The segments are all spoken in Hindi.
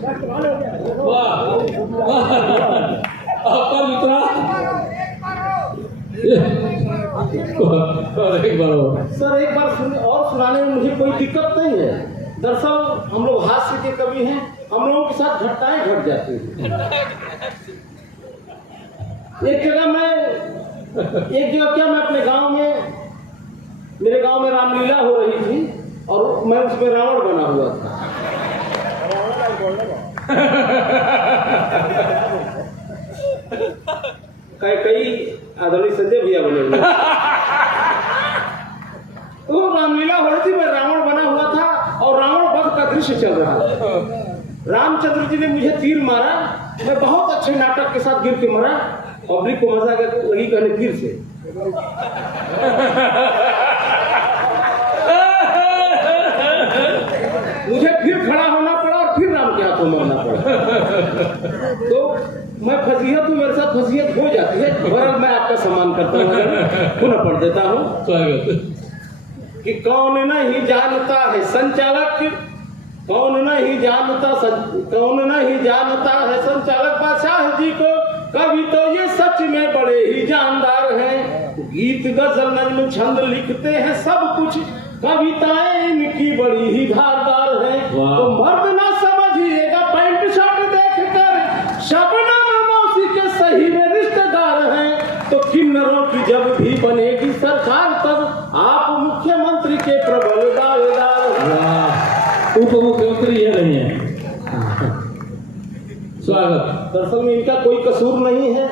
आपका मित्रा एक बार सर एक बार और सुनाने में मुझे कोई दिक्कत नहीं है। दरअसल हम लोग हास्य के कवि हैं, हम लोगों के साथ घटनाएं घट जाती हैं। एक जगह क्या मैं अपने गांव में, मेरे गांव में रामलीला हो रही थी और मैं उसमें रावण बना हुआ था। कई आदरणीय संजय भैया बने हुए तो रामलीला हो रही थी, मैं रावण बना हुआ था और रावण वध का दृश्य चल रहा था। रामचंद्र जी ने मुझे तीर मारा, मैं बहुत अच्छे नाटक के साथ गिर के मरा। पब्लिक को मजा लगी कहने तीर से। मुझे फिर खड़ा होना पड़ा और फिर राम के हाथों मरना पड़ा। तो मैं फजीहत हूँ, मेरे साथ फजीहत हो जाती है। बहरहाल मैं आपका सम्मान करता हूँ, पुनः पढ़ देता हूँ कि कौन नहीं जानता है संचालक, कौन नहीं जानता है संचालक बादशाह जी को। कभी तो ये सच में बड़े ही जानदार हैं, गीत गजल नज्म छंद लिखते हैं सब कुछ, कविताएं इनकी बड़ी ही धारदार हैं। तो मर्द ना समझिएगा पैंट शर्ट देखकर, शबनम मौसी के सही में रिश्तेदार हैं। तो किन्नरों की जब भी बनेगी सरकार तब आप मुख्यमंत्री के प्रबल दावेदार हैं। उप मुख्यमंत्री ये नहीं है। स्वागत। दरअसल में इनका कोई कसूर नहीं है,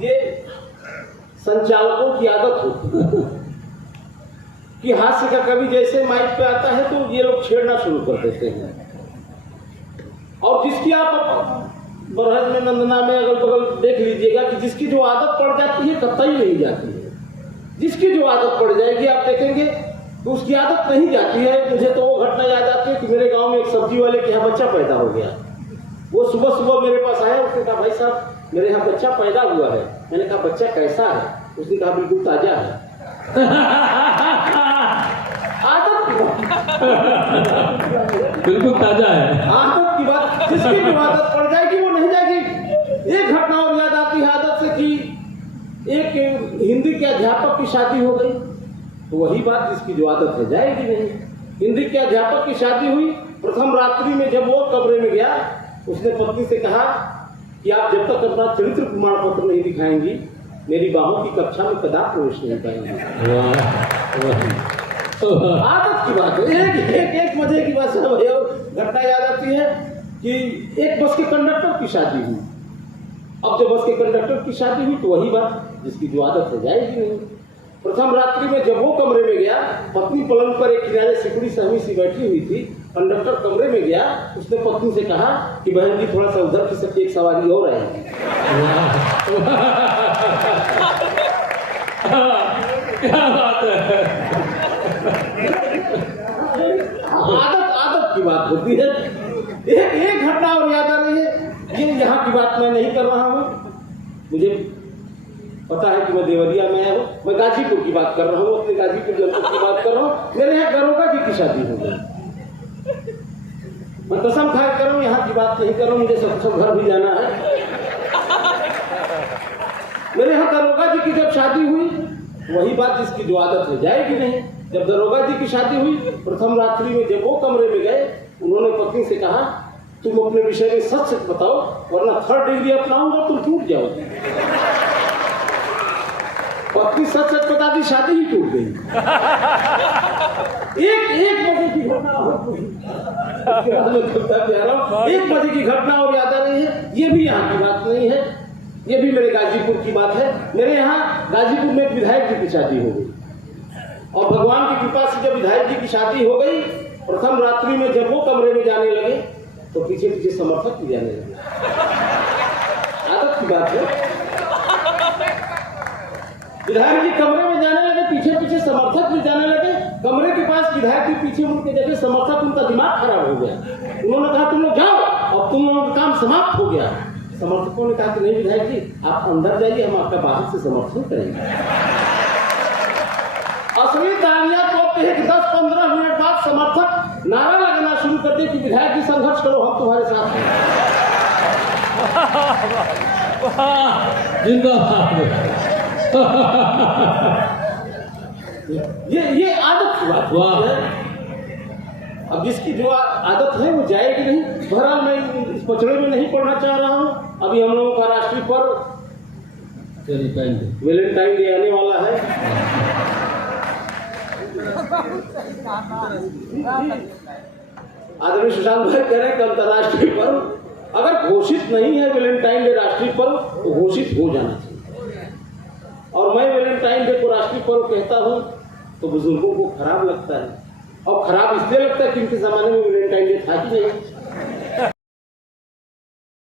ये संचालकों की आदत होती है कि हास्य का कवि जैसे माइक पे आता है तो ये लोग छेड़ना शुरू कर देते हैं। और जिसकी आप बरहज में नंदना में अगल बगल देख लीजिएगा कि जिसकी जो आदत पड़ जाती है कतई नहीं जाती है। जिसकी जो आदत पड़ जाएगी आप देखेंगे तो उसकी आदत नहीं जाती है। मुझे तो वो घटना याद आती है कि मेरे गांव में एक सब्जी वाले के यहाँ बच्चा पैदा हो गया। वो सुबह सुबह मेरे पास आया, उसने कहा भाई साहब मेरे यहाँ बच्चा पैदा हुआ है। मैंने कहा बच्चा कैसा है? उसने कहा बिल्कुल ताजा है। आदत की बात, बिल्कुल ताजा है। आदत की बात, जिसकी जो आदत पड़ जाएगी वो नहीं जाएगी। एक घटना और याद आती है आदत से कि एक हिंदी के अध्यापक की शादी हो गई। तो वही बात जिसकी जो आदत है जाएगी नहीं। हिंदी के अध्यापक की शादी हुई, प्रथम रात्रि में जब वो कमरे में गया, उसने पत्नी से कहा कि आप जब तक अपना चरित्र प्रमाण पत्र नहीं दिखाएंगी मेरी बाहों की कक्षा में कदापि प्रवेश नहीं पाएंगे। आदत की बात है। एक मजे की बात भैया घटना याद आती है कि एक बस के कंडक्टर की शादी हुई। अब जब बस के कंडक्टर की शादी हुई तो वही बात जिसकी जो आदत है जाएगी नहीं। प्रथम रात्रि में जब वो कमरे में गया, पत्नी पलंग पर एक किनारे सिकुड़ी सहमी सी बैठी हुई थी। कंडक्टर कमरे में गया, उसने पत्नी से कहा कि बहन जी थोड़ा सा उधर की सकती, एक सवारी और आएगी। क्या बात है। आदत की बात होती है। एक घटना और याद आ रही है, ये यहाँ की बात मैं नहीं कर रहा हूँ, मुझे पता है कि मैं देवरिया में आया हूँ, मैं गाजीपुर की बात कर रहा हूँ, अपने गाजीपुर जनपद की बात कर रहा हूँ। मेरे यहाँ दरोगा जी की शादी हो गई। मैं कसम खाए कर रहा हूँ, यहाँ की बात नहीं कर रहा हूँ, मुझे सब घर भी जाना है। मेरे यहाँ दरोगा जी की जब शादी हुई, वही बात जिसकी जो आदत है जाएगी नहीं। जब दरोगा जी की शादी हुई, प्रथम रात्रि में जब वो कमरे में गए, उन्होंने पत्नी से कहा तुम अपने विषय में सच सच बताओ वरना 3rd डिग्री अपनाऊंगा तुम टूट जाओगे। पत्नी सच सच बता दी, शादी ही टूट गई। एक मजे की घटना एक मजे की घटना और याद आ रही है। ये भी यहाँ की बात नहीं है, ये भी मेरे गाजीपुर की बात है। मेरे यहाँ गाजीपुर में एक विधायक जी की शादी हो गई और भगवान की कृपा से जब विधायक जी की शादी हो गई, प्रथम रात्रि में जब वो कमरे में जाने लगे तो पीछे पीछे समर्थक भी जाने लगे। आदत की बात है। विधायक जी कमरे में जाने लगे, पीछे पीछे समर्थक भी जाने लगे। कमरे के पास विधायक जी पीछे मुड़ के देखे, समर्थक, उनका दिमाग खराब हो गया। उन्होंने कहा तुम लोग जाओ, अब तुम लोगों का काम समाप्त हो गया। समर्थकों ने कहा कि नहीं विधायक जी आप अंदर जाइए, हम आपका बाहर से समर्थन करेंगे। असली तालियां तो 10-15 मिनट बाद समर्थक नारा लगना शुरू कर दिया कि विधायक जी संघर्ष करो, हम तुम्हारे साथ हैं। जिंदाबाद। ये आदत की बात वाह। है। अब जिसकी जो आदत है वो जाएगी नहीं। बहरहाल मैं इस पचड़े में नहीं पढ़ना चाह रहा हूँ। अभी हम लोगों का राष्ट्रीय पर्व वैलेंटाइन डे आने वाला है। आदरणीय सुशांत भाई कह रहे हैं कि अंतर्राष्ट्रीय पर्व अगर घोषित नहीं है वैलेंटाइन डे राष्ट्रीय पर्व तो घोषित हो जाना चाहिए। और मैं वैलेंटाइन डे को राष्ट्रीय पर्व कहता हूँ तो बुजुर्गों को खराब लगता है, और खराब इसलिए लगता है कि इनके जमाने में वैलेंटाइन डे था ही नहीं।